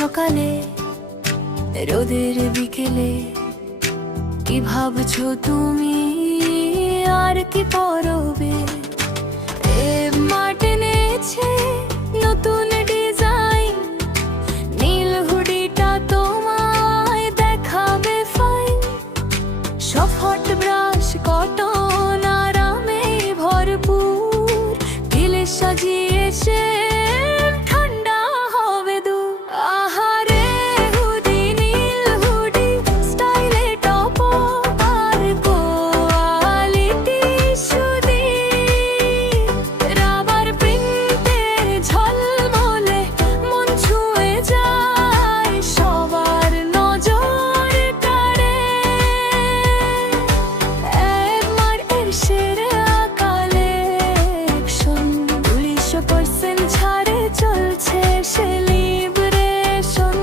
সকালে রোদের বিকেলে কি ভাবছো তুমি আর কি পরবে? এ মাঠে নেছে নতুন ডিজাইন, নীল হুডিটা তোমায় দেখাবে ফাইন। সব হট ব্রাশ কটন আরামে ভরপুর, দিলে সাজিয়ে সে ঠান্ডা হবে দূর। আহারে হুডি নীল হুডি স্টাইলে টপ আর কোয়ালিটি সুদি, রাবার প্রিন্টের ঝলমলে মন ছুঁয়ে যায়, সবার নজর কাড়ে। একমাত্র সেরা কালেকশন, 20% ছাড়ে চলছে সেলিব্রেশন।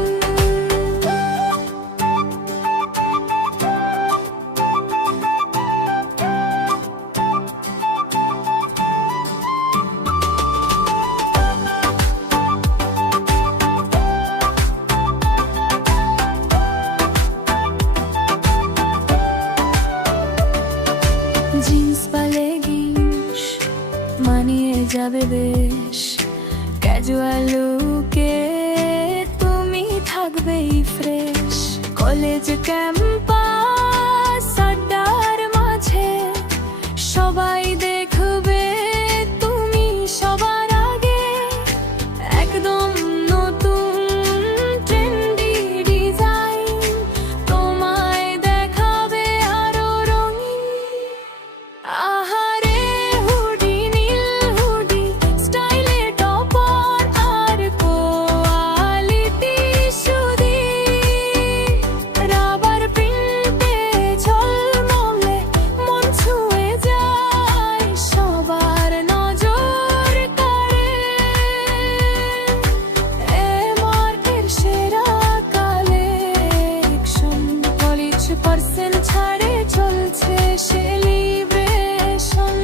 জিন্স বা লেগিংস মানিয়ে যাবে বেশ, ক্যাজুয়াল লুকে তুমি থাকবেই ফ্রেশ। কলেজ ক্যাম্পাস আড্ডার মাঝে সবাই দেখবে তুমি সবার আগে, একদম নতুন ট্রেন্ডি ডিজাইন তোমায় দেখাবে আরো রঙিন। আহারে হুডি নীল হুডি স্টাইলে টপ আর কোয়ালিটি সুদি, রাবার প্রিন্টে ঝলমলে মন ছুঁয়ে যায়, সবার নজর কাড়ে। এ মার্কের সেরা কালেকশন, 40% ছাড়ে চলছে সেলিব্রেশন।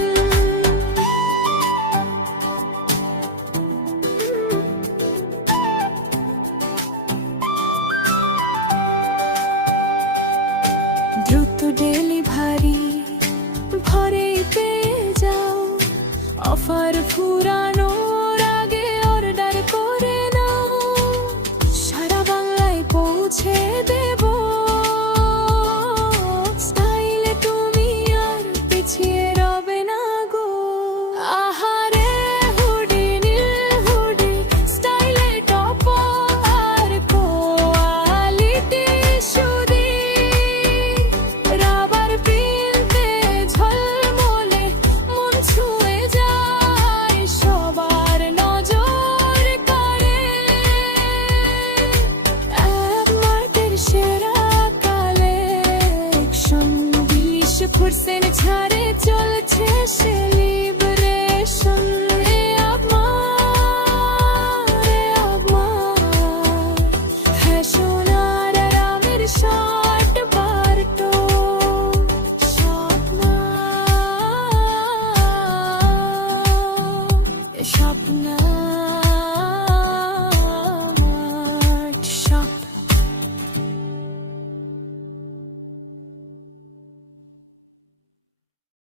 দ্রুত ডেলিভারি ঘরেই পেয়ে যাও, অফার ফুরানোর আগে অর্ডার করে নাও, সারা বাংলায় পৌঁছে দেব। স্টাইলে তুমি আর পিছিয়ে রবে না গো। আহারে হুডি নীল হুডি স্টাইলে টপ আর কোয়ালিটি সুদি, রাবার প্রিন্টে ঝলমলে মন ছুঁয়ে যায়, সবার নজর কাড়ে। একমাত্র সেরা কালেকশন, 20% ছাড়ে চলছে সেলিব্রেশন। রে আমার ফ্যাশন আর আরামের শর্ট পার্টো, স্বপ্ন